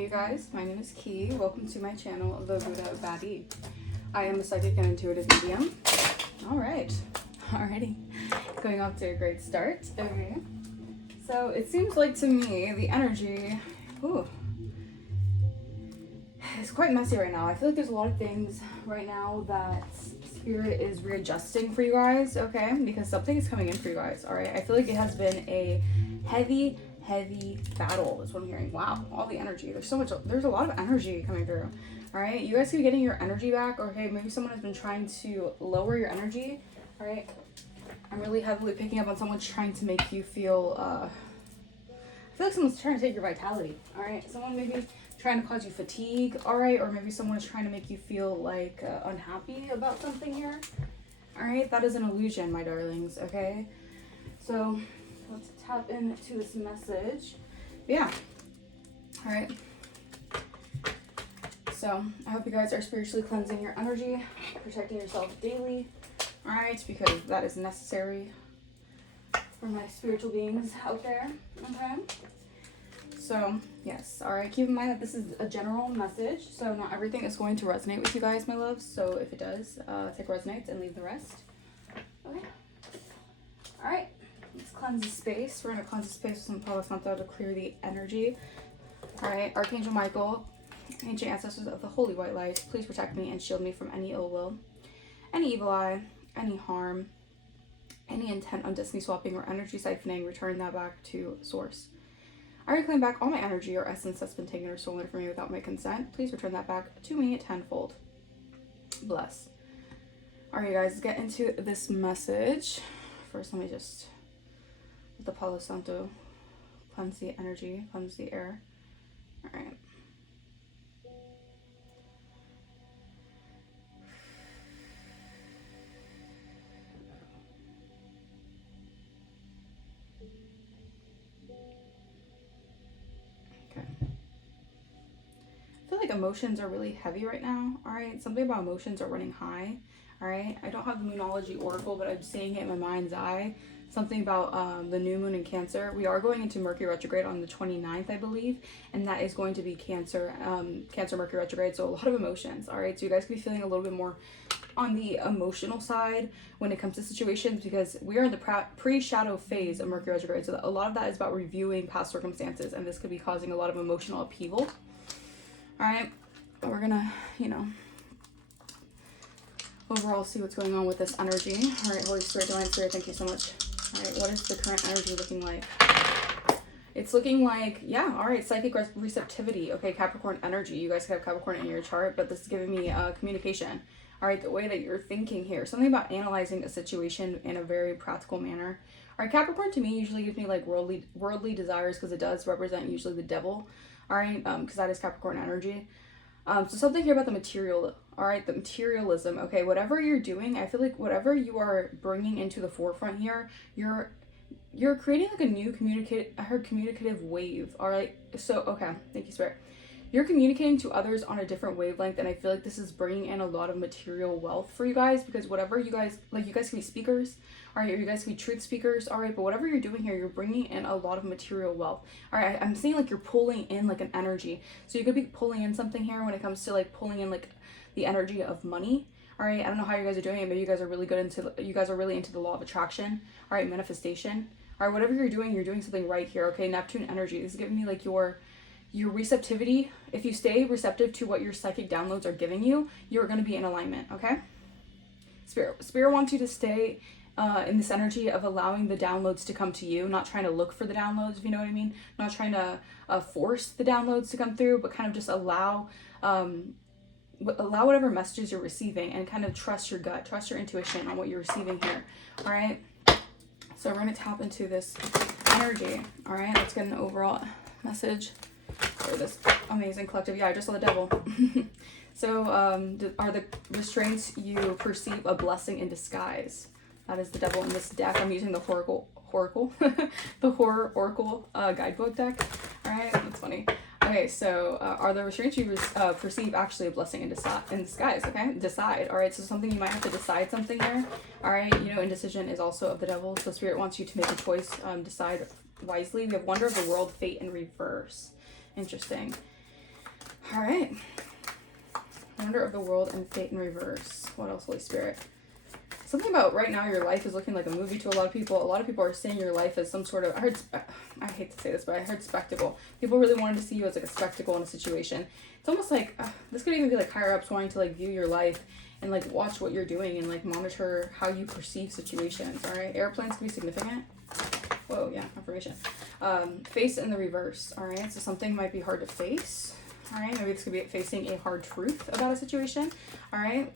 Hey you guys, my name is Key. Welcome to my channel, The Buddha Baddie. I am a psychic and intuitive medium. Alrighty. Going off to a great start. Okay. So it seems like to me, the energy, it's quite messy right now. I feel like there's a lot of things right now that Spirit is readjusting for you guys, okay? Because something is coming in for you guys, alright? I feel like it has been a heavy battle is what I'm hearing. Wow, all the energy. There's a lot of energy coming through. All right, you guys could be getting your energy back. Okay, maybe someone has been trying to lower your energy. All right, I'm really heavily picking up on someone trying to make you feel, I feel like someone's trying to take your vitality. All right, someone maybe trying to cause you fatigue. All right, or maybe someone is trying to make you feel like unhappy about something here. All right, that is an illusion, my darlings. Okay, so let's tap into this message. Yeah. All right. So I hope you guys are spiritually cleansing your energy, protecting yourself daily. All right, because that is necessary for my spiritual beings out there. Okay. So yes. All right. Keep in mind that this is a general message, so not everything is going to resonate with you guys, my loves. So if it does, take resonates and leave the rest. Okay. All right. Let's cleanse the space. We're going to cleanse the space with some Palo Santo to clear the energy. Alright, Archangel Michael, ancient ancestors of the holy white light, please protect me and shield me from any ill will, any evil eye, any harm, any intent on destiny swapping or energy siphoning. Return that back to source. I reclaim back all my energy or essence that's been taken or stolen from me without my consent. Please return that back to me tenfold. Bless. Alright, you guys, let's get into this message. First, let me just the Palo Santo cleanse the energy, cleanse the air. All right. Okay. I feel like emotions are really heavy right now. All right. Something about emotions are running high. All right. I don't have the Moonology Oracle, but I'm seeing it in my mind's eye. Something about the new moon in Cancer. We are going into Mercury retrograde on the 29th, I believe, and that is going to be Cancer Mercury retrograde, so a lot of emotions. All right, so you guys can be feeling a little bit more on the emotional side when it comes to situations, because we are in the pre-shadow phase of Mercury retrograde, so a lot of that is about reviewing past circumstances, and this could be causing a lot of emotional upheaval. All right, we're gonna, overall see what's going on with this energy. All right, Holy Spirit, Divine Spirit, thank you so much. All right, what is the current energy looking like? It's looking like, yeah, all right, psychic receptivity. Okay, Capricorn energy. You guys have Capricorn in your chart, but this is giving me communication. All right, the way that you're thinking here. Something about analyzing a situation in a very practical manner. All right, Capricorn to me usually gives me like worldly desires, because it does represent usually the devil. All right, because that is Capricorn energy. So something here about the material, all right, the materialism, okay, whatever you're doing, I feel like whatever you are bringing into the forefront here, you're creating like a new communicative wave, all right? So, okay, thank you, Spirit. You're communicating to others on a different wavelength, and I feel like this is bringing in a lot of material wealth for you guys, because whatever you guys, like you guys can be speakers, all right, you guys can be truth speakers, all right, but whatever you're doing here, you're bringing in a lot of material wealth. All right, I'm seeing like you're pulling in like an energy. So you could be pulling in something here when it comes to like pulling in like the energy of money. All right, I don't know how you guys are doing it, but you guys are really into the law of attraction, all right, manifestation. All right, whatever you're doing something right here, okay? Neptune energy, this is giving me like your receptivity. If you stay receptive to what your psychic downloads are giving you, you're going to be in alignment, okay? Spirit wants you to stay in this energy of allowing the downloads to come to you, not trying to look for the downloads, if you know what I mean, not trying to force the downloads to come through, but kind of just allow whatever messages you're receiving, and kind of trust your gut, trust your intuition on what you're receiving here. All right, so we're going to tap into this energy. All right, let's get an overall message for this amazing collective. Yeah, I just saw the devil. So are the restraints you perceive a blessing in disguise? That is the devil in this deck. I'm using the the Horror Oracle guidebook deck. All right, that's funny. Okay, so are the restraints you perceive actually a blessing in disguise? Okay, decide. All right, so something you might have to decide something there. All right, indecision is also of the devil. So Spirit wants you to make a choice, decide wisely. We have Wonder of the World, Fate in reverse. Interesting. All right. Wonder of the world and fate in reverse. What else, Holy Spirit? Something about right now your life is looking like a movie to a lot of people. A lot of people are seeing your life as some sort of, I hate to say this, but I heard spectacle. People really wanted to see you as like a spectacle in a situation. It's almost like, this could even be like higher ups wanting to like view your life and like watch what you're doing and like monitor how you perceive situations, all right? Airplanes can be significant. Whoa, yeah, confirmation. Face in the reverse, all right? So something might be hard to face, all right? Maybe this could be facing a hard truth about a situation, all right?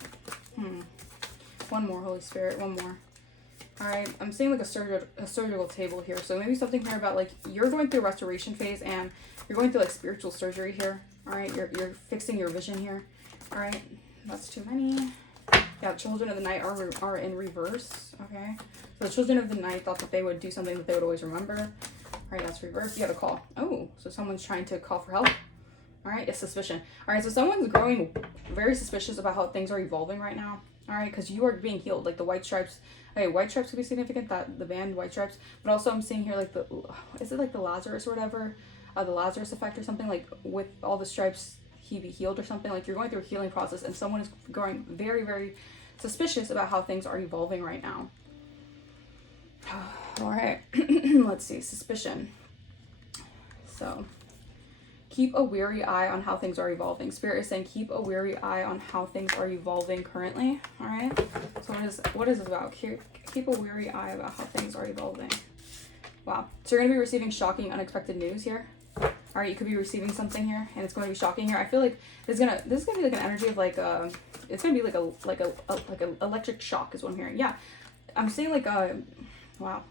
One more, Holy Spirit, one more. All right, I'm seeing like a surgical table here. So maybe something here about like you're going through a restoration phase and you're going through like spiritual surgery here. All right, you're fixing your vision here. All right, that's too many. Yeah, children of the night are in reverse. Okay, so the children of the night thought that they would do something that they would always remember. All right, that's reverse. You got a call. Oh, so someone's trying to call for help. All right, it's suspicion. All right, so someone's growing very suspicious about how things are evolving right now. All right, because you are being healed, like the white stripes. Okay, white stripes could be significant, that the band white stripes, but also I'm seeing here like the, is it like the Lazarus or whatever, the Lazarus effect or something, like with all the stripes he be healed or something. Like you're going through a healing process and someone is growing very, very suspicious about how things are evolving right now. All right, let's see, suspicion. So keep a weary eye on how things are evolving. Spirit is saying keep a weary eye on how things are evolving currently. All right. So what is this about? Keep a weary eye about how things are evolving. Wow. So you're going to be receiving shocking, unexpected news here. All right. You could be receiving something here, and it's going to be shocking here. I feel like this is gonna be like an energy of like it's going to be like a electric shock is what I'm hearing. Yeah. I'm seeing like wow.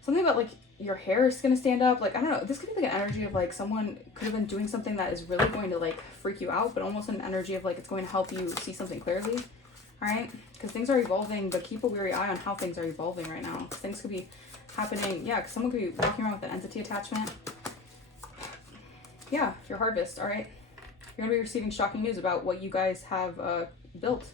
Something about like your hair is going to stand up. Like, I don't know. This could be like an energy of like someone could have been doing something that is really going to like freak you out, but almost an energy of like it's going to help you see something clearly. All right. Because things are evolving, but keep a weary eye on how things are evolving right now. Things could be happening. Yeah. Because someone could be walking around with an entity attachment. Yeah. Your harvest. All right. You're going to be receiving shocking news about what you guys have built.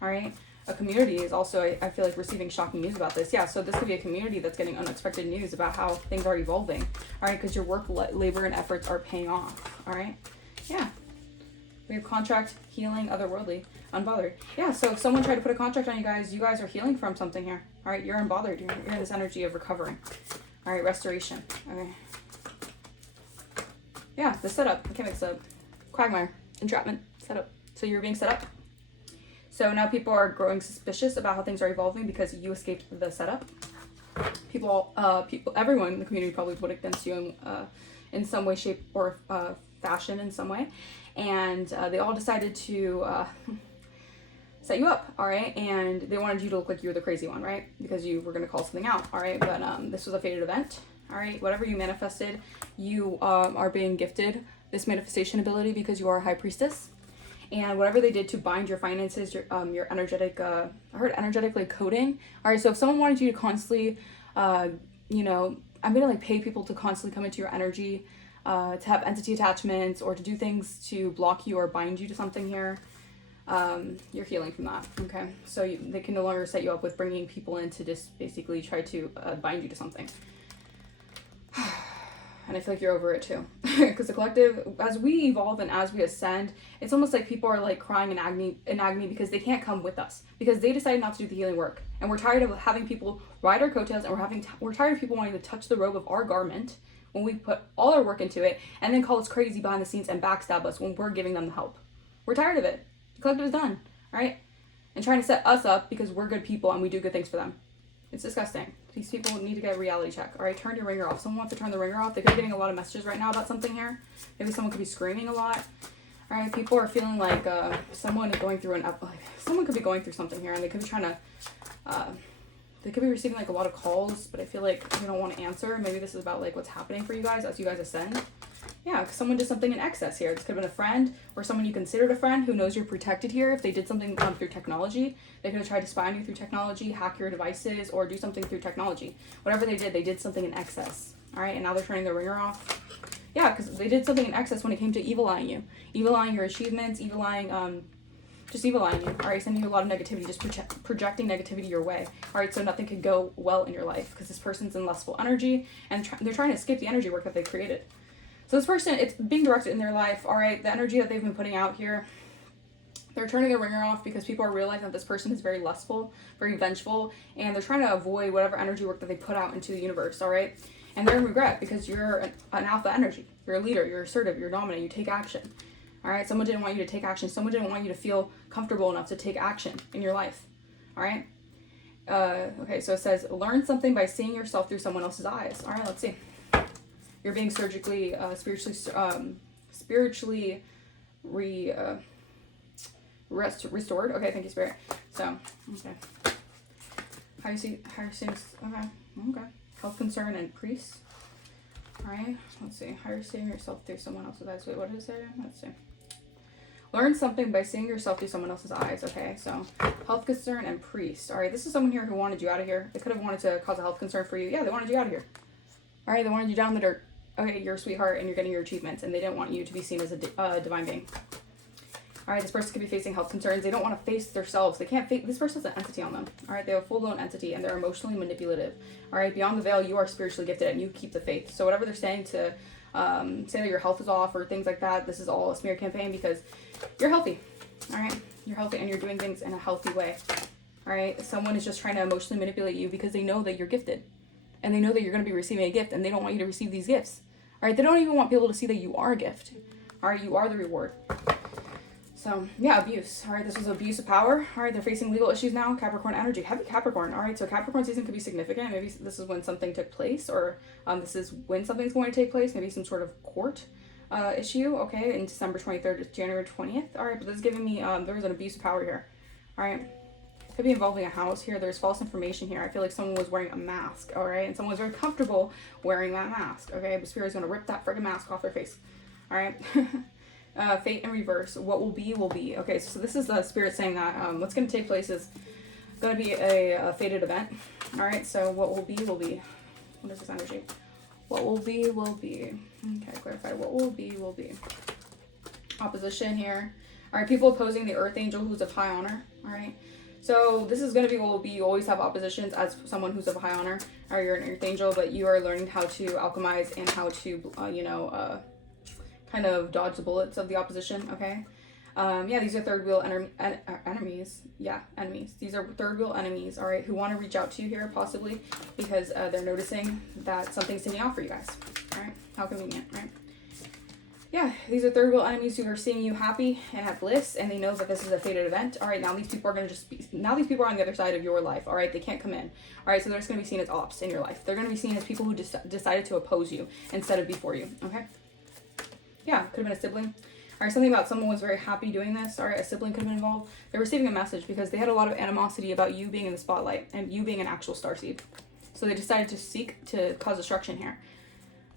All right. A community is also, I feel like, receiving shocking news about this. Yeah, so this could be a community that's getting unexpected news about how things are evolving. All right, because your work, labor, and efforts are paying off. All right, yeah. We have contract, healing, otherworldly, unbothered. Yeah, so if someone tried to put a contract on you guys are healing from something here. All right, you're unbothered. You're in this energy of recovering. All right, restoration. Okay. Yeah, the setup. Okay, mix up. Quagmire, entrapment, setup. So you're being set up. So now people are growing suspicious about how things are evolving because you escaped the setup. Everyone in the community probably voted against you in some way, shape, or fashion in some way. And they all decided to set you up, all right? And they wanted you to look like you were the crazy one, right? Because you were going to call something out, all right? But this was a fated event, all right? Whatever you manifested, you are being gifted this manifestation ability because you are a high priestess. And whatever they did to bind your finances, your energetic, I heard energetically coding. All right, so if someone wanted you to constantly, I'm gonna like pay people to constantly come into your energy, to have entity attachments or to do things to block you or bind you to something here, you're healing from that. Okay, so they can no longer set you up with bringing people in to just basically try to bind you to something. And I feel like you're over it too. Because the collective, as we evolve and as we ascend, it's almost like people are like crying in agony because they can't come with us. Because they decided not to do the healing work. And we're tired of having people ride our coattails, and we're tired of people wanting to touch the robe of our garment when we put all our work into it and then call us crazy behind the scenes and backstab us when we're giving them the help. We're tired of it. The collective is done, right? And trying to set us up because we're good people and we do good things for them. It's disgusting. These people need to get a reality check. All right, turn your ringer off. Someone wants to turn the ringer off. They could be getting a lot of messages right now about something here. Maybe someone could be screaming a lot. All right, people are feeling like someone is going through someone could be going through something here, and they could be trying to, they could be receiving like a lot of calls, but I feel like they don't want to answer. Maybe this is about like what's happening for you guys as you guys ascend. Yeah, because someone did something in excess here. This could have been a friend or someone you considered a friend who knows you're protected here. If they did something through technology, they could have tried to spy on you through technology, hack your devices, or do something through technology. Whatever they did something in excess. All right, and now they're turning their ringer off. Yeah, because they did something in excess when it came to evil-eyeing you. Evil-eyeing your achievements, just evil-eyeing you. All right, sending you a lot of negativity, just projecting negativity your way. All right, so nothing could go well in your life because this person's in lustful energy, and they're trying to escape the energy work that they created. So this person, it's being directed in their life, all right? The energy that they've been putting out here, they're turning the ringer off because people are realizing that this person is very lustful, very vengeful, and they're trying to avoid whatever energy work that they put out into the universe, all right? And they're in regret because you're an alpha energy. You're a leader, you're assertive, you're dominant, you take action, all right? Someone didn't want you to take action. Someone didn't want you to feel comfortable enough to take action in your life, all right? Okay, so it says, learn something by seeing yourself through someone else's eyes. All right, let's see. You're being surgically, spiritually restored. Okay, thank you, Spirit. So, okay. How you see, okay. Health concern and priest. All right, let's see. How you're seeing yourself through someone else's eyes. Wait, what did it say? Let's see. Learn something by seeing yourself through someone else's eyes. Okay, so health concern and priest. All right, this is someone here who wanted you out of here. They could have wanted to cause a health concern for you. Yeah, they wanted you out of here. All right, they wanted you down in the dirt. Okay, you're a sweetheart and you're getting your achievements, and they didn't want you to be seen as a divine being. All right, this person could be facing health concerns. They don't want to face themselves. They can't face, this person has an entity on them. All right, they have a full-blown entity, and they're emotionally manipulative. All right, beyond the veil, you are spiritually gifted, and you keep the faith. So whatever they're saying to say that your health is off or things like that, this is all a smear campaign because you're healthy. All right, you're healthy, and you're doing things in a healthy way. All right, someone is just trying to emotionally manipulate you because they know that you're gifted, and they know that you're going to be receiving a gift, and they don't want you to receive these gifts. All right, they don't even want people to see that you are a gift. All right, you are the reward. So, yeah, abuse. All right, this was abuse of power. All right, they're facing legal issues now. Capricorn energy. Heavy Capricorn. All right, so Capricorn season could be significant. Maybe this is when something took place, or this is when something's going to take place. Maybe some sort of court issue, okay, in December 23rd to January 20th. All right, but this is giving me, there was an abuse of power here. All right, could be involving a house here. There's false information here. I feel like someone was wearing a mask, all right, and someone was very comfortable wearing that mask, okay, but Spirit is going to rip that friggin' mask off their face, all right. Fate in reverse. What will be, will be. Okay, so this is the Spirit saying that what's going to take place is going to be a fated event. All right, so what will be, will be. What is this energy? What will be, will be. Okay, clarify. What will be, will be. Opposition here. All right, people opposing the Earth Angel who's of high honor. All right, so this is going to be what will be. You always have oppositions as someone who's of high honor, or you're an Earth Angel, but you are learning how to alchemize and how to, kind of dodge the bullets of the opposition, okay? Yeah, these are third wheel enemies. Yeah, enemies. These are third wheel enemies, all right, who want to reach out to you here, possibly, because they're noticing that something's sending out for you guys, all right? How convenient, right? Yeah, these are third wheel enemies who are seeing you happy and have bliss, and they know that this is a fated event. All right, now these people are going to now these people are on the other side of your life, all right? They can't come in, all right? So they're just going to be seen as ops in your life. They're going to be seen as people who decided to oppose you instead of before you, okay? Yeah, could have been a sibling. All right, something about someone was very happy doing this. All right, a sibling could have been involved. They're receiving a message because they had a lot of animosity about you being in the spotlight and you being an actual starseed. So they decided to seek to cause destruction here.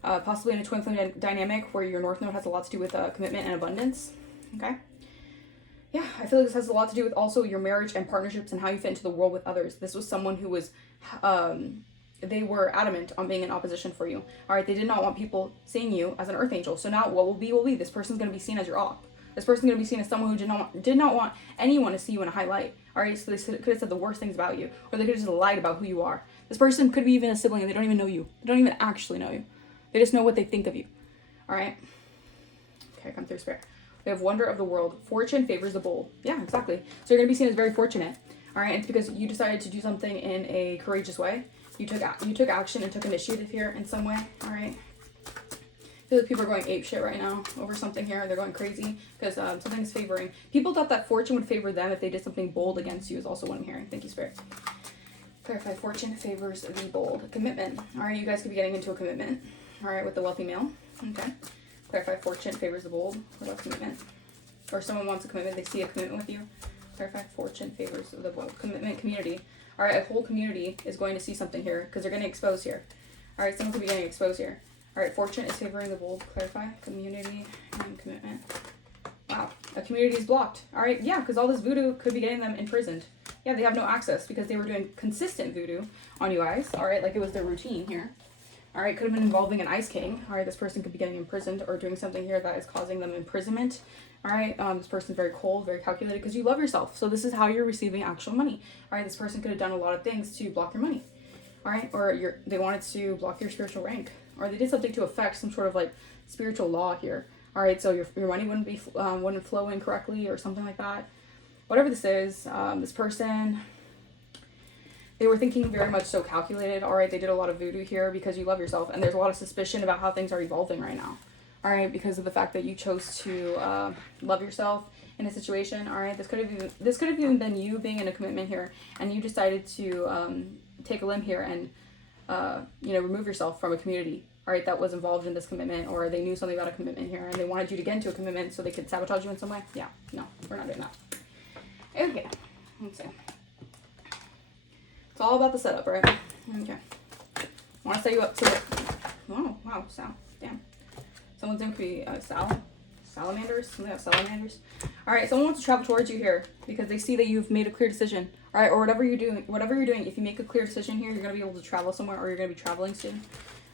Possibly in a twin flame dynamic where your North Node has a lot to do with commitment and abundance. Okay? Yeah, I feel like this has a lot to do with also your marriage and partnerships and how you fit into the world with others. This was someone who was... they were adamant on being in opposition for you. All right, they did not want people seeing you as an Earth Angel. So now what will be, will be. This person's going to be seen as your op. This person's going to be seen as someone who did not want anyone to see you in a high light. All right, so they could have said the worst things about you, or they could have just lied about who you are. This person could be even a sibling and they don't even know you. They don't even actually know you. They just know what they think of you. All right. Okay, come through, Spirit. We have wonder of the world. Fortune favors the bold. Yeah, exactly. So you're going to be seen as very fortunate. All right, it's because you decided to do something in a courageous way. You took action and took initiative here in some way, all right? I feel like people are going apeshit right now over something here. They're going crazy because something's favoring. People thought that fortune would favor them if they did something bold against you is also what I'm hearing. Thank you, Spirit. Clarify, fortune favors the bold. Commitment. All right, you guys could be getting into a commitment, all right, with the wealthy male. Okay. Clarify, fortune favors the bold. What about commitment? Or someone wants a commitment. They see a commitment with you. Clarify, fortune favors the bold. Commitment, community. All right, a whole community is going to see something here because they're getting exposed here. All right, someone could be getting exposed here. All right, fortune is favoring the bold. Clarify, community and commitment. Wow, a community is blocked. All right, yeah, because all this voodoo could be getting them imprisoned. Yeah, they have no access because they were doing consistent voodoo on you guys. All right, like it was their routine here. All right, could have been involving an Ice King. All right, this person could be getting imprisoned or doing something here that is causing them imprisonment. All right, this person's very cold, very calculated because you love yourself. So this is how you're receiving actual money. All right, this person could have done a lot of things to block your money. All right, or they wanted to block your spiritual rank. or they did something to affect some sort of like spiritual law here. All right, so your money wouldn't flow in correctly or something like that. Whatever this is, this person, they were thinking very much so calculated. All right, they did a lot of voodoo here because you love yourself, and there's a lot of suspicion about how things are evolving right now. All right, because of the fact that you chose to love yourself in a situation. All right, this could have even been you being in a commitment here, and you decided to take a limb here and remove yourself from a community. All right, that was involved in this commitment, or they knew something about a commitment here, and they wanted you to get into a commitment so they could sabotage you in some way. Yeah, no, we're not doing that. Okay, let's see. It's all about the setup, right? Okay. I want to set you up to oh, wow, Sal. Damn. Someone's name could be salamanders. Something about salamanders. All right, someone wants to travel towards you here because they see that you've made a clear decision. All right, or whatever you're doing, if you make a clear decision here, you're going to be able to travel somewhere, or you're going to be traveling soon.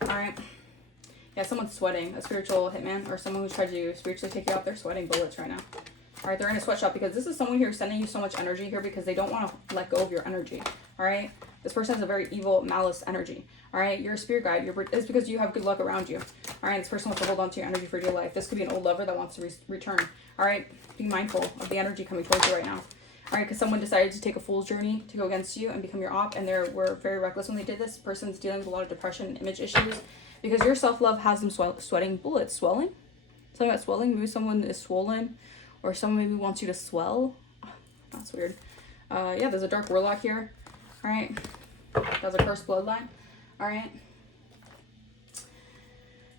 All right. Yeah, someone's sweating. A spiritual hitman or someone who's tried to spiritually take you out. They're sweating bullets right now. All right, they're in a sweatshop because this is someone here sending you so much energy here because they don't want to let go of your energy. All right, this person has a very evil, malice energy. All right, you're a spirit guide. It's because you have good luck around you. All right, this person wants to hold on to your energy for dear life. This could be an old lover that wants to return. All right, be mindful of the energy coming towards you right now. All right, because someone decided to take a fool's journey to go against you and become your op, and they were very reckless when they did this. Person's dealing with a lot of depression and image issues because your self-love has them sweating bullets. Swelling? Something about swelling? Maybe someone is swollen, or someone maybe wants you to swell. Oh, that's weird. Yeah, there's a dark warlock here. All right, that's a cursed bloodline. All right.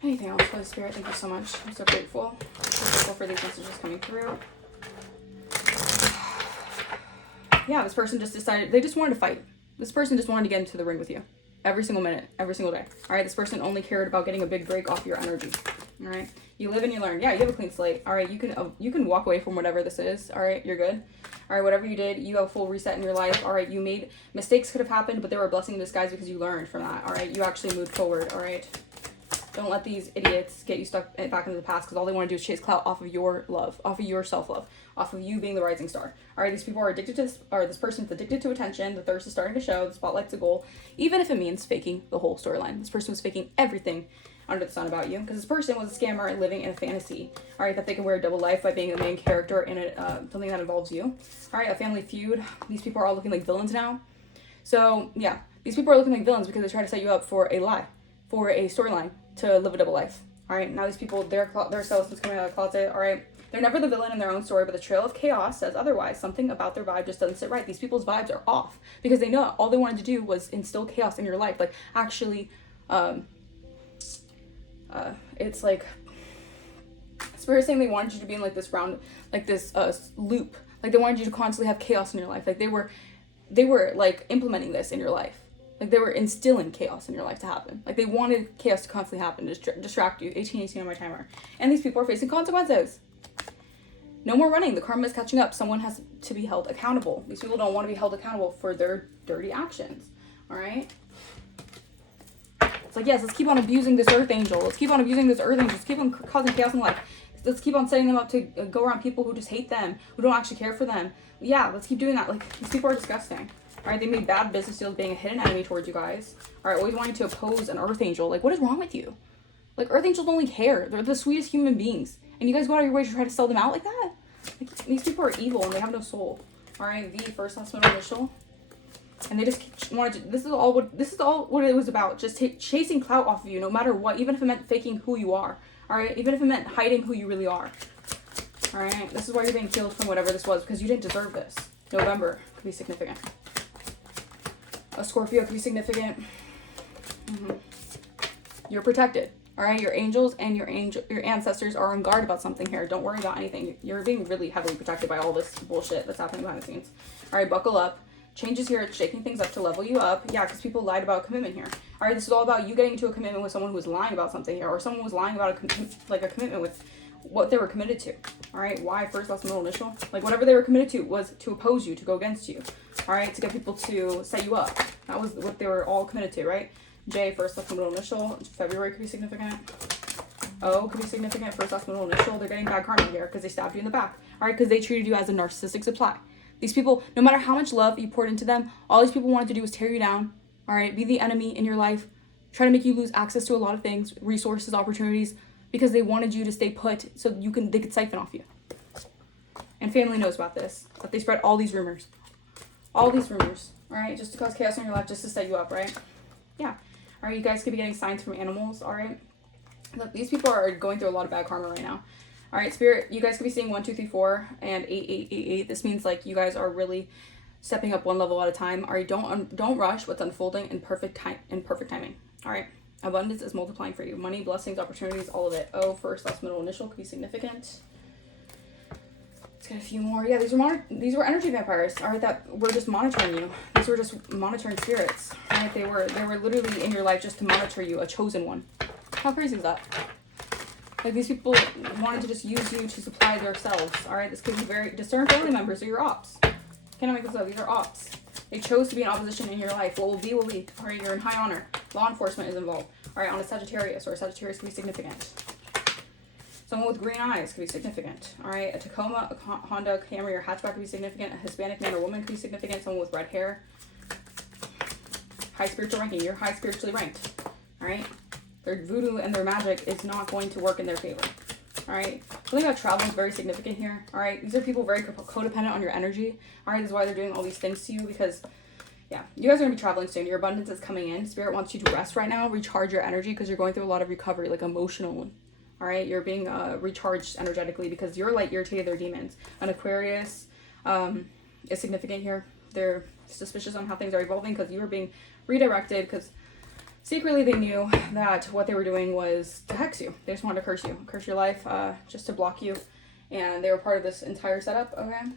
Anything else, Holy Spirit? Thank you so much. I'm so grateful. So grateful for these messages coming through. Yeah, this person just decided, they just wanted to fight. This person just wanted to get into the ring with you. Every single minute, every single day. All right, this person only cared about getting a big break off your energy. All right, you live and you learn. Yeah, you have a clean slate. All right, you can walk away from whatever this is. All right, you're good. All right, whatever you did, you have a full reset in your life. All right, you made mistakes, could have happened, but they were a blessing in disguise because you learned from that. All right, you actually moved forward. All right, don't let these idiots get you stuck back into the past because all they want to do is chase clout off of your love, off of your self-love, off of you being the rising star. All right, these people are addicted to this, or this person's addicted to attention. The thirst is starting to show. The spotlight's a goal, even if it means faking the whole storyline. This person was faking everything under the sun about you because this person was a scammer and living in a fantasy. All right, that they can wear a double life by being the main character in something that involves you. All right, a family feud. These people are all looking like villains now. So yeah, these people are looking like villains because they try to set you up for a lie, for a storyline to live a double life. All right, now these people, their skeletons coming out of the closet. All right, they're never the villain in their own story, but the trail of chaos says otherwise. Something about their vibe just doesn't sit right. These people's vibes are off because they know all they wanted to do was instill chaos in your life. Like actually, it's like Spirit saying they wanted you to be in like this round, like this loop. Like they wanted you to constantly have chaos in your life. Like they were like implementing this in your life. Like they were instilling chaos in your life to happen. Like they wanted chaos to constantly happen, distract you. 1818 on my timer. And these people are facing consequences. No more running. The karma is catching up. Someone has to be held accountable. These people don't want to be held accountable for their dirty actions. All right? It's like, yes, let's keep on abusing this earth angel. Let's keep on abusing this earth angel. Let's keep on causing chaos in life. Let's keep on setting them up to go around people who just hate them, who don't actually care for them. Yeah, let's keep doing that. Like, these people are disgusting. All right, they made bad business deals being a hidden enemy towards you guys. All right, always wanting to oppose an earth angel. Like, what is wrong with you? Like, earth angels only care. They're the sweetest human beings. And you guys go out of your way to try to sell them out like that? Like, these people are evil and they have no soul. All right, V, first, last, middle, initial. And they just wanted to, this is all what it was about. Just chasing clout off of you, no matter what, even if it meant faking who you are. All right, even if it meant hiding who you really are. All right, this is why you're being killed from whatever this was, because you didn't deserve this. November could be significant. A Scorpio could be significant. You're protected. All right, your angels and your ancestors are on guard about something here. Don't worry about anything. You're being really heavily protected by all this bullshit that's happening behind the scenes. All right, buckle up. Changes here, it's shaking things up to level you up. Yeah, because people lied about commitment here. All right, this is all about you getting into a commitment with someone who was lying about something here, or someone was lying about a commitment with what they were committed to. All right, why first, last, middle, initial? Like whatever they were committed to was to oppose you, to go against you. All right, to get people to set you up. That was what they were all committed to, right? J, first, last, middle, initial. February could be significant. O could be significant. First, last, middle, initial. They're getting bad karma here because they stabbed you in the back. All right, because they treated you as a narcissistic supply. These people, no matter how much love you poured into them, all these people wanted to do was tear you down, all right? Be the enemy in your life, trying to make you lose access to a lot of things, resources, opportunities, because they wanted you to stay put so they could siphon off you. And family knows about this, but they spread all these rumors. All these rumors, all right? Just to cause chaos in your life, just to set you up, right? Yeah. All right, you guys could be getting signs from animals, all right? Look, these people are going through a lot of bad karma right now. All right, Spirit, you guys could be seeing 1, 2, 3, 4, and 8, 8, 8, 8. This means like you guys are really stepping up one level at a time. All right, don't rush what's unfolding in perfect timing. All right, abundance is multiplying for you. Money, blessings, opportunities, all of it. O, first, last, middle, initial could be significant. Let's get a few more. Yeah, these were energy vampires. All right, that were just monitoring you. These were just monitoring spirits. All right, they were literally in your life just to monitor you, a chosen one. How crazy is that? Like, these people wanted to just use you to supply themselves. All right, this could be very discerned family members or your ops. Cannot make this up. These are ops. They chose to be in opposition in your life. What will be, will be. All right, you're in high honor. Law enforcement is involved. All right, on a Sagittarius, or a Sagittarius could be significant. Someone with green eyes could be significant. All right, a Tacoma, a Honda, Camry, or hatchback could be significant. A Hispanic man or woman could be significant. Someone with red hair. High spiritual ranking. You're high spiritually ranked. All right, their voodoo and their magic is not going to work in their favor. All right, something about travel is very significant here. All right, these are people very codependent on your energy. All right, this is why they're doing all these things to you, because yeah, you guys are gonna be traveling soon. Your abundance is coming in. Spirit wants you to rest right now, recharge your energy, because you're going through a lot of recovery, like emotionally. All right, you're being recharged energetically because your light irritated their demons. An Aquarius is significant here. They're suspicious on how things are evolving because you were being redirected, because secretly they knew that what they were doing was to hex you. They just wanted to curse your life, just to block you. And they were part of this entire setup, okay?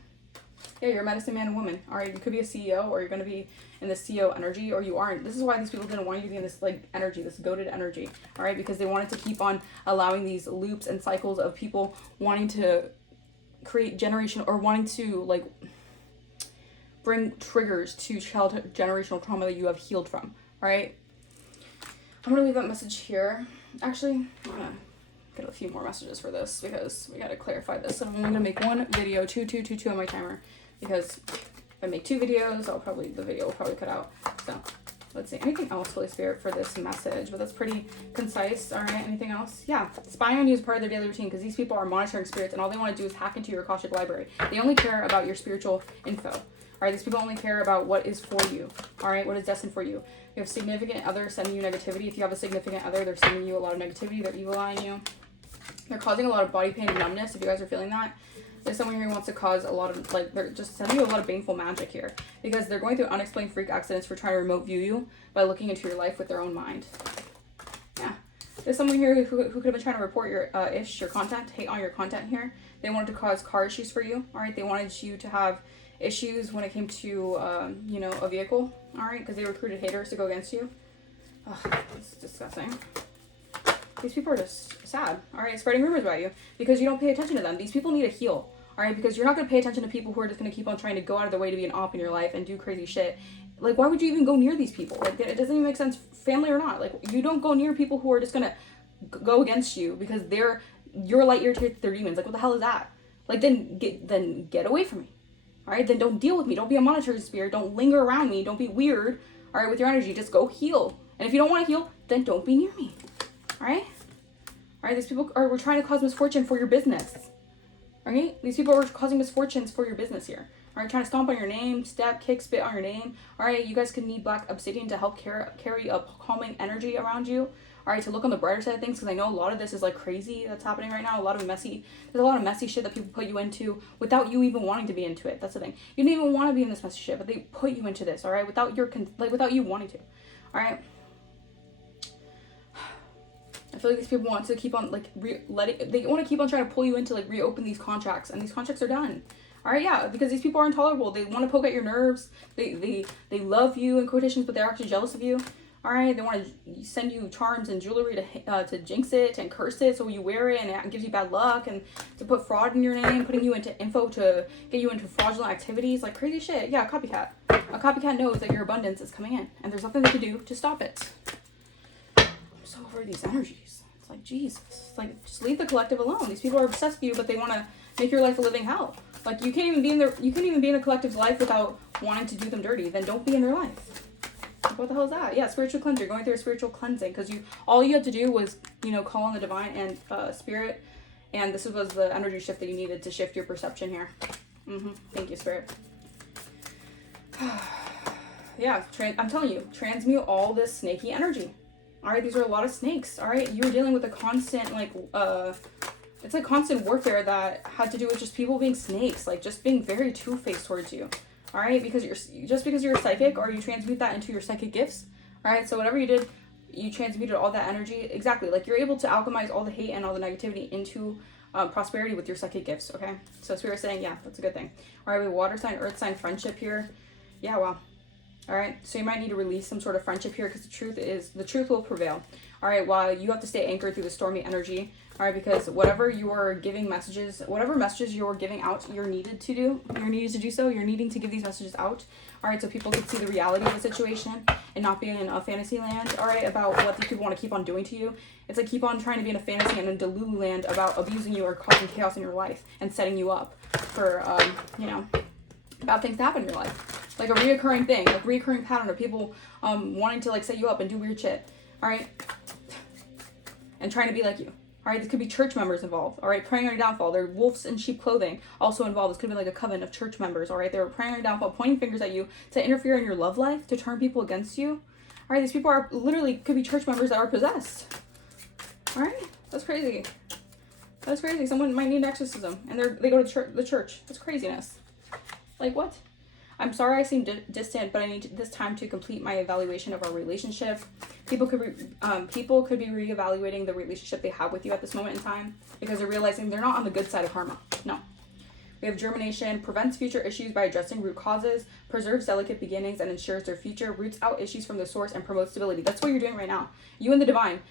Yeah, you're a medicine man and woman. All right, you could be a CEO, or you're going to be in the CEO energy, or you aren't. This is why these people didn't want you to be in this like energy, this goated energy. All right, because they wanted to keep on allowing these loops and cycles of people wanting to create generation, or wanting to like bring triggers to childhood generational trauma that you have healed from. All right, I'm going to leave that message here. Actually, I'm going to get a few more messages for this because we got to clarify this. So I'm going to make one video, two on my timer, because if I make 2 videos, the video will probably cut out. So let's see, anything else, Holy Spirit, for this message? But that's pretty concise. All right, anything else? Yeah, spying on you is part of their daily routine, because these people are monitoring spirits, and all they want to do is hack into your Akashic library. They only care about your spiritual info. All right, these people only care about what is for you. All right, what is destined for you. You have significant other sending you negativity. If you have a significant other, they're sending you a lot of negativity. They're evil eyeing you. They're causing a lot of body pain and numbness, if you guys are feeling that. There's someone here who wants to cause a lot of, like, they're just sending you a lot of baneful magic here, because they're going through unexplained freak accidents for trying to remote view you by looking into your life with their own mind. Yeah. There's someone here who could have been trying to report your your content, hate on your content here. They wanted to cause car issues for you, all right? They wanted you to have issues when it came to, you know, a vehicle, all right? Because they recruited haters to go against you. Ugh, this is disgusting. These people are just sad, all right? Spreading rumors about you because you don't pay attention to them. These people need to heal, all right? Because you're not going to pay attention to people who are just going to keep on trying to go out of their way to be an op in your life and do crazy shit. Like, why would you even go near these people? Like, it doesn't even make sense, family or not. Like, you don't go near people who are just going to go against you because your light irritates their demons. Like, what the hell is that? Like, then get away from me, all right? Then don't deal with me. Don't be a monitoring spirit. Don't linger around me. Don't be weird, all right, with your energy. Just go heal. And if you don't want to heal, then don't be near me, all right? All right, these people were trying to cause misfortune for your business. All right, these people are causing misfortunes for your business here. All right, trying to stomp on your name, stab, kick, spit on your name. All right, you guys could need black obsidian to help carry a calming energy around you. All right, to look on the brighter side of things, because I know a lot of this is like crazy that's happening right now. There's a lot of messy shit that people put you into without you even wanting to be into it. That's the thing. You didn't even want to be in this messy shit, but they put you into this. All right, without you wanting to. All right. I feel like these people want to keep on they want to keep on trying to pull you into like reopen these contracts, and these contracts are done. All right, yeah, because these people are intolerable. They want to poke at your nerves. They love you in quotations, but they're actually jealous of you. All right, they want to send you charms and jewelry to jinx it and curse it so you wear it and it gives you bad luck, and to put fraud in your name, putting you into info to get you into fraudulent activities, like crazy shit. Yeah, a copycat. A copycat knows that your abundance is coming in, and there's nothing they can do to stop it. I'm so over these energies. It's like, Jesus. It's like, just leave the collective alone. These people are obsessed with you, but they want to make your life a living hell. Like, you can't even be in a collective's life without wanting to do them dirty. Then don't be in their life. What the hell is that? Yeah, spiritual cleanser. You're going through a spiritual cleansing because all you had to do was, call on the divine and spirit, and this was the energy shift that you needed to shift your perception here. Thank you, spirit. Yeah, I'm telling you, transmute all this snaky energy. All right, these are a lot of snakes. All right, you're dealing with a constant it's like constant warfare that had to do with just people being snakes, like just being very two-faced towards you. All right, because you're a psychic, or you transmute that into your psychic gifts. All right, so whatever you did, you transmuted all that energy. Exactly, like you're able to alchemize all the hate and all the negativity into prosperity with your psychic gifts. Okay, so Spirit's saying, yeah, that's a good thing. All right, we have water sign, earth sign, friendship here. Yeah, wow. All right, so you might need to release some sort of friendship here because the truth will prevail. All right, while you have to stay anchored through the stormy energy. All right, because whatever you're giving messages, whatever messages you're giving out, you're needing to give these messages out. All right, so people can see the reality of the situation and not be in a fantasy land. All right, about what these people want to keep on doing to you. It's like keep on trying to be in a fantasy and a Delulu land about abusing you or causing chaos in your life and setting you up for, bad things to happen in your life. Like a reoccurring thing, like reoccurring pattern of people wanting to like set you up and do weird shit. All right, and trying to be like you. All right, this could be church members involved. All right, praying on your downfall. They're wolves in sheep clothing also involved. This could be like a coven of church members. All right, they're praying on your downfall, pointing fingers at you to interfere in your love life, to turn people against you. All right, these people are literally could be church members that are possessed. All right, that's crazy. That's crazy. Someone might need an exorcism, and they go to the church. That's craziness. Like what? I'm sorry I seem distant, but I need this time to complete my evaluation of our relationship. People could be reevaluating the relationship they have with you at this moment in time because they're realizing they're not on the good side of karma. No. We have germination, prevents future issues by addressing root causes, preserves delicate beginnings and ensures their future, roots out issues from the source and promotes stability. That's what you're doing right now. You and the divine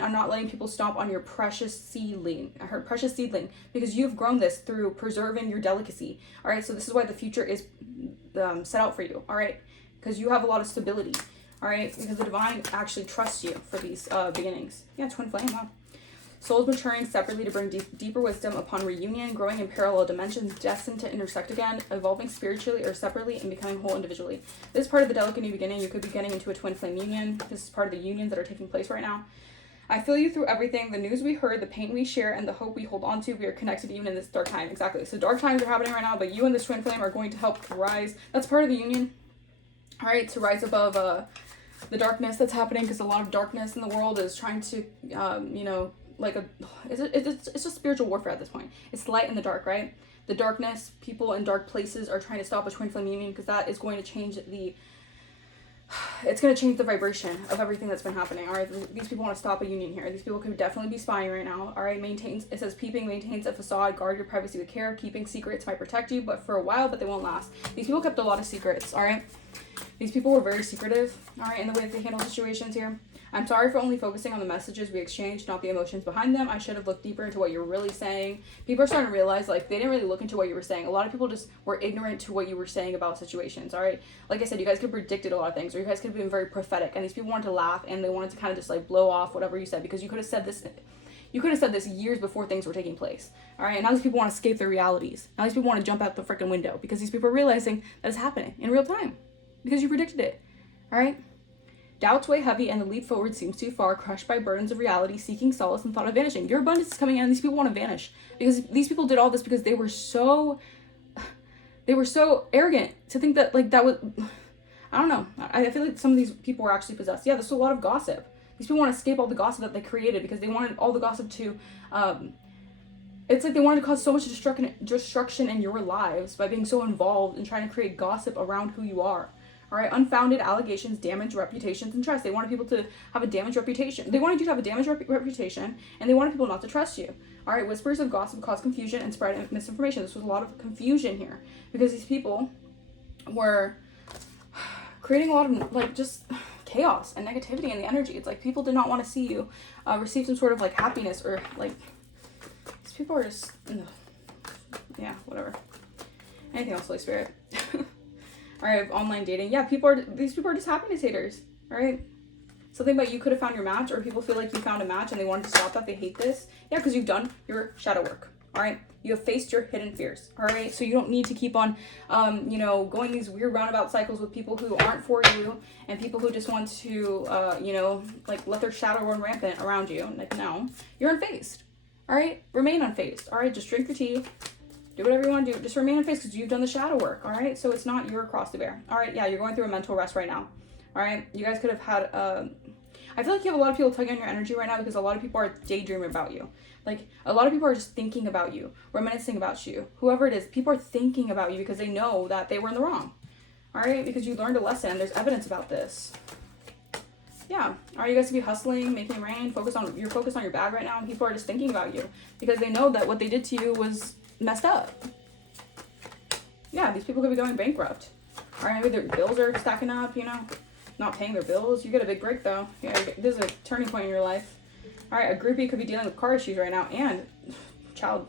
are not letting people stomp on your precious seedling, because you've grown this through preserving your delicacy. All right, so this is why the future is set out for you. All right, because you have a lot of stability. All right, because the divine actually trusts you for these beginnings. Yeah, twin flame. Wow. Souls maturing separately to bring deeper wisdom upon reunion, growing in parallel dimensions, destined to intersect again, evolving spiritually or separately, and becoming whole individually. This is part of the delicate new beginning. You could be getting into a twin flame union. This is part of the unions that are taking place right now. I feel you through everything, the news we heard, the pain we share, and the hope we hold on to. We are connected even in this dark time. Exactly. So dark times are happening right now, but you and this twin flame are going to help rise. That's part of the union. All right, to rise above the darkness that's happening, because a lot of darkness in the world is trying to, it's just spiritual warfare at this point. It's light in the dark, right? The darkness, people in dark places are trying to stop a twin flame union because that is going to change it's going to change the vibration of everything that's been happening. All right, these people want to stop a union here. These people could definitely be spying right now. All right, it says peeping, maintains a facade, guard your privacy with care, keeping secrets might protect you, but for a while, but they won't last. These people kept a lot of secrets, all right? These people were very secretive, all right, in the way that they handle situations here. I'm sorry for only focusing on the messages we exchanged, not the emotions behind them. I should have looked deeper into what you're really saying. People are starting to realize, like, they didn't really look into what you were saying. A lot of people just were ignorant to what you were saying about situations, all right? Like I said, you guys could have predicted a lot of things, or you guys could have been very prophetic, and these people wanted to laugh, and they wanted to kind of just, like, blow off whatever you said, because you could have said this years before things were taking place, all right? And now these people want to escape their realities. Now these people want to jump out the freaking window, because these people are realizing that it's happening in real time, because you predicted it, all right? Doubts weigh heavy and the leap forward seems too far, crushed by burdens of reality, seeking solace and thought of vanishing. Your abundance is coming in and these people want to vanish. Because these people did all this because they were so arrogant to think that, like, that was, I don't know. I feel like some of these people were actually possessed. Yeah, there's a lot of gossip. These people want to escape all the gossip that they created because they wanted all the gossip to, it's like they wanted to cause so much destruction in your lives by being so involved in trying to create gossip around who you are. All right, unfounded allegations damage reputations and trust. They wanted people to have a damaged reputation. They wanted you to have a damaged reputation, and they wanted people not to trust you. All right, whispers of gossip cause confusion and spread misinformation. This was a lot of confusion here because these people were creating a lot of, like, just chaos and negativity in the energy. It's like people did not want to see you receive some sort of, like, happiness or, like, these people are just, yeah, whatever. Anything else, Holy Spirit? All right, online dating. Yeah, these people are just happiness haters, all right? Something about you could have found your match, or people feel like you found a match and they wanted to stop that. They hate this. Yeah, because you've done your shadow work, all right? You have faced your hidden fears, all right? So you don't need to keep on, you know, going these weird roundabout cycles with people who aren't for you and people who just want to, you know, like let their shadow run rampant around you. Like, no, you're unfazed, all right? Remain unfazed, all right? Just drink your tea. Do whatever you want to do. Just remain unfazed because you've done the shadow work, all right? So it's not your cross to bear, all right? Yeah, you're going through a mental rest right now, all right? You guys could have had, I feel like you have a lot of people tugging on your energy right now because a lot of people are daydreaming about you. Like, a lot of people are just thinking about you, reminiscing about you. Whoever it is, people are thinking about you because they know that they were in the wrong. All right? Because you learned a lesson. There's evidence about this. Yeah. All right, you guys could be hustling, making it rain. You're focused on your bag right now, and people are just thinking about you because they know that what they did to you was messed up. Yeah, these people could be going bankrupt. All right, maybe their bills are stacking up, you know, not paying their bills. You get a big break, though. Yeah, this is a turning point in your life. All right, a groupie could be dealing with car issues right now and child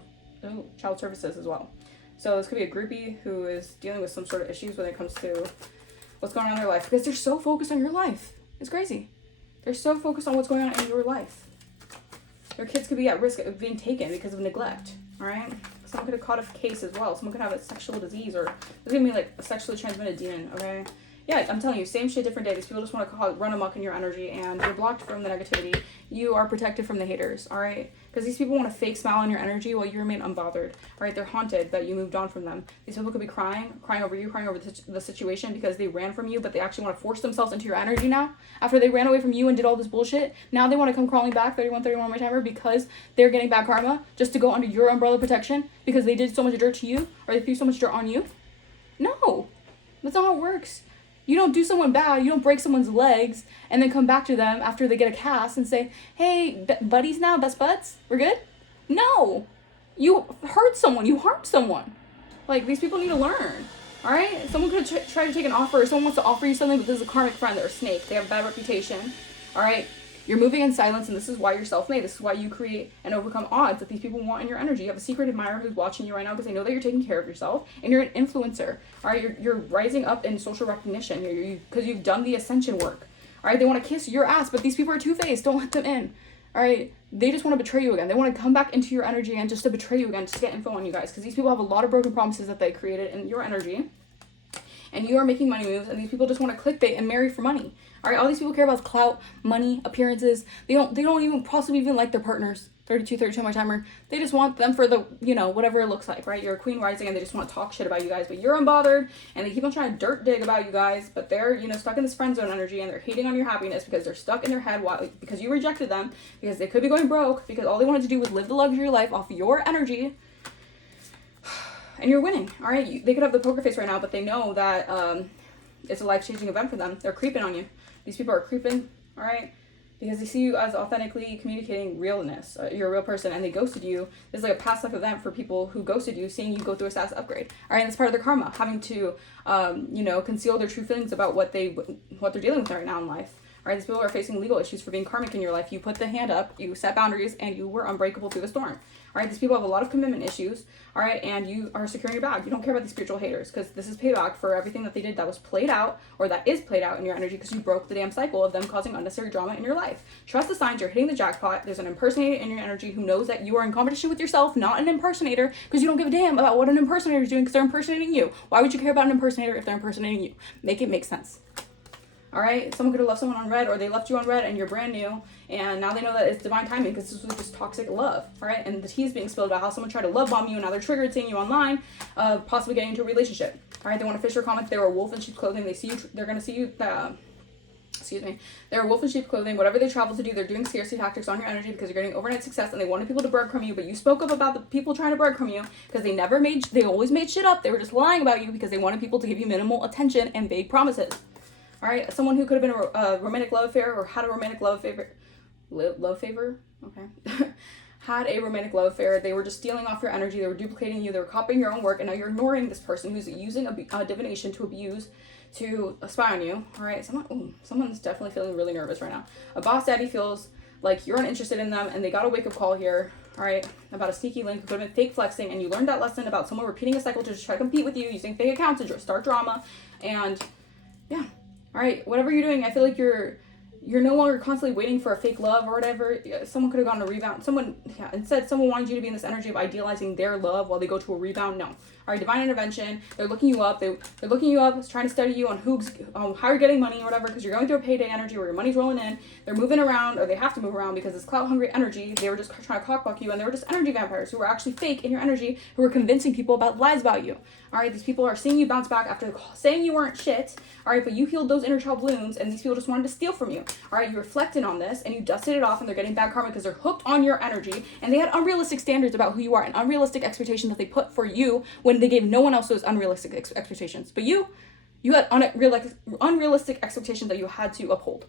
services as well. So this could be a groupie who is dealing with some sort of issues when it comes to what's going on in their life because they're so focused on your life. It's crazy. They're so focused on what's going on in your life. Their kids could be at risk of being taken because of neglect, all right? Someone could have caught a case as well. Someone could have a sexual disease or there's going to be like a sexually transmitted demon, okay? Yeah, I'm telling you, same shit, different day. These people just want to run amok in your energy, and you're blocked from the negativity. You are protected from the haters, all right? Because these people want to fake smile in your energy while you remain unbothered, all right? They're haunted that you moved on from them. These people could be crying over you, crying over the situation because they ran from you, but they actually want to force themselves into your energy now. After they ran away from you and did all this bullshit, now they want to come crawling back, 31 my timer, because they're getting bad karma just to go under your umbrella protection because they did so much dirt to you, or they threw so much dirt on you. No, that's not how it works. You don't do someone bad, you don't break someone's legs, and then come back to them after they get a cast and say, hey, buddies now, best buds, we're good? No! You hurt someone, you harmed someone. Like, these people need to learn, alright? Someone could try to take an offer, someone wants to offer you something, but this is a karmic friend, they're a snake, they have a bad reputation, alright? You're moving in silence, and this is why you're self-made. This is why you create and overcome odds that these people want in your energy. You have a secret admirer who's watching you right now because they know that you're taking care of yourself, and you're an influencer. All right, you're rising up in social recognition because you've done the ascension work. All right, they want to kiss your ass, but these people are two-faced. Don't let them in. All right, they just want to betray you again. They want to come back into your energy and just to betray you again, just to get info on you guys, because these people have a lot of broken promises that they created in your energy. And you are making money moves, and these people just want to clickbait and marry for money. All right, all these people care about is clout, money, appearances. They don't even possibly even like their partners. 32 my timer. They just want them for the, you know, whatever it looks like, right? You're a queen rising, and they just want to talk shit about you guys, but you're unbothered, and they keep on trying to dirt dig about you guys, but they're, you know, stuck in this friend zone energy, and they're hating on your happiness because they're stuck in their head because you rejected them, because they could be going broke, because all they wanted to do was live the luxury life off your energy. And you're winning, all right? They could have the poker face right now, but they know that it's a life-changing event for them. They're creeping on you. These people are creeping, all right? Because they see you as authentically communicating realness. You're a real person, and they ghosted you. This is like a past life event for people who ghosted you, seeing you go through a status upgrade. All right, and that's part of their karma, having to, you know, conceal their true feelings about what they're dealing with right now in life. All right, these people are facing legal issues for being karmic in your life. You put the hand up, you set boundaries, and you were unbreakable through the storm. All right, these people have a lot of commitment issues, all right, and you are securing your bag. You don't care about these spiritual haters because this is payback for everything that they did that was played out or that is played out in your energy because you broke the damn cycle of them causing unnecessary drama in your life. Trust the signs, you're hitting the jackpot. There's an impersonator in your energy who knows that you are in competition with yourself, not an impersonator, because you don't give a damn about what an impersonator is doing because they're impersonating you. Why would you care about an impersonator if they're impersonating you? Make it make sense. All right, someone could have left someone on red, or they left you on red and you're brand new, and now they know that it's divine timing because this was just toxic love, all right? And the tea is being spilled about how someone tried to love bomb you, and now they're triggered seeing you online, possibly getting into a relationship, all right? They want to fish your comments. They were a wolf in sheep's clothing. They see you, they're going to see you, they're a wolf in sheep's clothing. Whatever they travel to do, they're doing scarcity tactics on your energy because you're getting overnight success, and they wanted people to breadcrumb you, but you spoke up about the people trying to breadcrumb you because they always made shit up. They were just lying about you because they wanted people to give you minimal attention and vague promises. All right, someone who could have been a romantic love affair or had a romantic love favor, okay, had a romantic love affair. They were just stealing off your energy. They were duplicating you. They were copying your own work, and now you're ignoring this person who's using divination to abuse, to spy on you. All right, someone's definitely feeling really nervous right now. A boss daddy feels like you're uninterested in them, and they got a wake-up call here. All right, about a sneaky link who could have been fake flexing, and you learned that lesson about someone repeating a cycle to just try to compete with you, using fake accounts to start drama, and yeah. All right, whatever you're doing, I feel like you're You're no longer constantly waiting for a fake love or whatever. Someone could have gone to rebound. Instead, someone wanted you to be in this energy of idealizing their love while they go to a rebound. No. All right, divine intervention. They're looking you up. They're looking you up, trying to study you on how you're getting money or whatever, because you're going through a payday energy where your money's rolling in. They're moving around, or they have to move around because it's clout hungry energy. They were just trying to cockblock you, and they were just energy vampires who were actually fake in your energy, who were convincing people about lies about you. All right, these people are seeing you bounce back after saying you weren't shit. All right, but you healed those inner child wounds, and these people just wanted to steal from you. All right, you reflected on this, and you dusted it off, and they're getting bad karma because they're hooked on your energy, and they had unrealistic standards about who you are and unrealistic expectations that they put for you when they gave no one else those unrealistic expectations. But you had unrealistic expectations that you had to uphold.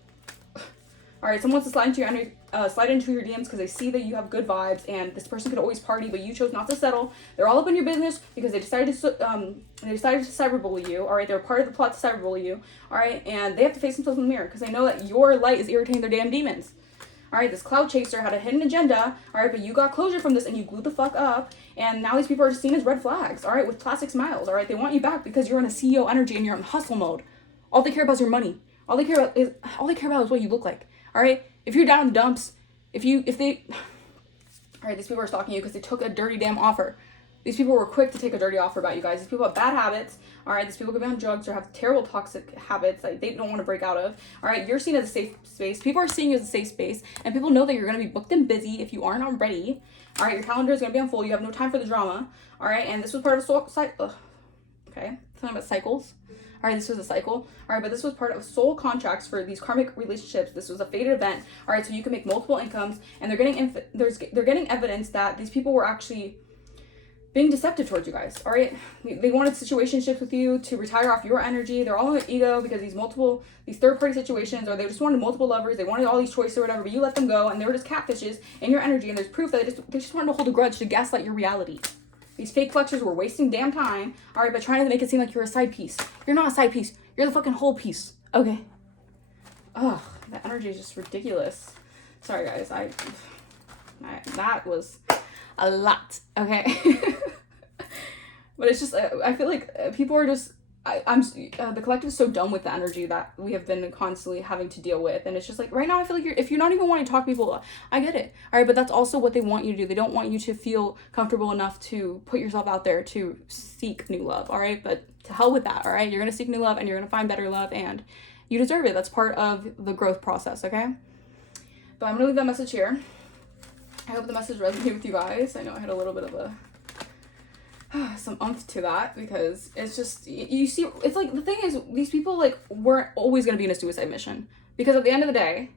All right, someone wants to slide into your DMs because they see that you have good vibes, and this person could always party, but you chose not to settle. They're all up in your business because they decided to cyberbully you. All right, they're part of the plot to cyberbully you. All right, and they have to face themselves in the mirror because they know that your light is irritating their damn demons. All right, this cloud chaser had a hidden agenda. All right, but you got closure from this and you glued the fuck up, and now these people are seen as red flags. All right, with plastic smiles. All right, they want you back because you're in a CEO energy and you're in hustle mode. All they care about is your money. All they care about is what you look like. All right, if you're down in the dumps, all right, these people are stalking you because they took a dirty damn offer. These people were quick to take a dirty offer about you guys. These people have bad habits. All right, these people could be on drugs or have terrible toxic habits that they don't want to break out of. All right, you're seen as a safe space. People are seeing you as a safe space, and people know that you're going to be booked and busy if you aren't already. All right, your calendar is going to be on full. You have no time for the drama. All right, and this was part of a soul cycle. Okay, something about cycles. All right, this was a cycle. All right, but this was part of soul contracts for these karmic relationships. This was a fated event. All right, so you can make multiple incomes, and they're getting evidence that these people were actually being deceptive towards you guys. All right, they wanted situationships with you to retire off your energy. They're all in ego because these third-party situations, or they just wanted multiple lovers. They wanted all these choices or whatever, but you let them go, and they were just catfishes in your energy. And there's proof that they just wanted to hold a grudge to gaslight your reality. These fake flexors were wasting damn time, all right, by trying to make it seem like you're a side piece. You're not a side piece. You're the fucking whole piece. Okay. Ugh, that energy is just ridiculous. Sorry, guys. That was a lot. Okay. But it's just, I feel like people are just, the collective is so done with the energy that we have been constantly having to deal with, and it's just like right now I feel like if you're not even wanting to talk to people, I get it, all right, but that's also what they want you to do. They don't want you to feel comfortable enough to put yourself out there to seek new love, all right, but to hell with that, all right, you're gonna seek new love and you're gonna find better love, and you deserve it. That's part of the growth process, okay? But I'm gonna leave that message here. I hope the message resonated with you guys. I know I had a little bit of some umph to that, because it's just, you see, it's like, the thing is, these people like weren't always going to be in a suicide mission, because at the end of the day,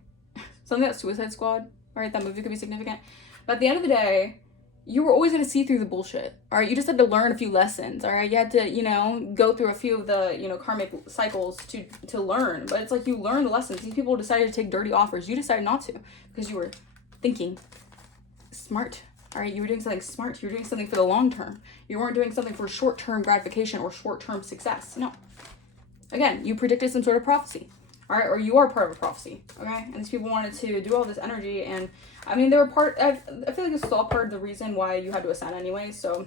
something that Suicide Squad, all right, that movie could be significant, but at the end of the day, you were always going to see through the bullshit, all right? You just had to learn a few lessons, all right? You had to, go through a few of the, karmic cycles to learn, but it's like you learned the lessons. These people decided to take dirty offers. You decided not to, because you were thinking smart. All right, you were doing something smart. You were doing something for the long term. You weren't doing something for short-term gratification or short-term success. No. Again, you predicted some sort of prophecy. All right, or you are part of a prophecy. Okay, and these people wanted to do all this energy, and I mean, they were part. I feel like this was all part of the reason why you had to ascend anyway. So,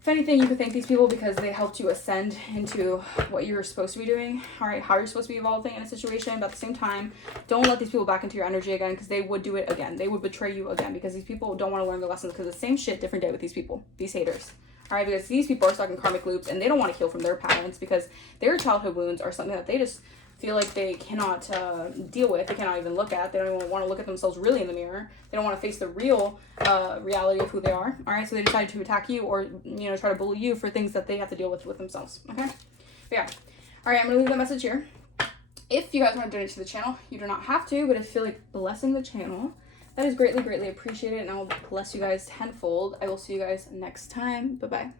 if anything, you could thank these people because they helped you ascend into what you were supposed to be doing. All right, how you're supposed to be evolving in a situation, but at the same time, don't let these people back into your energy again, because they would do it again. They would betray you again, because these people don't want to learn the lessons, because the same shit, different day with these people, these haters. All right, because these people are stuck in karmic loops, and they don't want to heal from their patterns, because their childhood wounds are something that they just feel like they cannot deal with. They cannot even look at. They don't even want to look at themselves really in the mirror. They don't want to face the real reality of who they are. All right, so they decide to attack you, or try to bully you for things that they have to deal with themselves. Okay, but yeah. All right, I'm gonna leave that message here. If you guys want to donate to the channel, you do not have to, but if you feel like blessing the channel, that is greatly appreciated, and I will bless you guys tenfold. I will see you guys next time. Bye bye.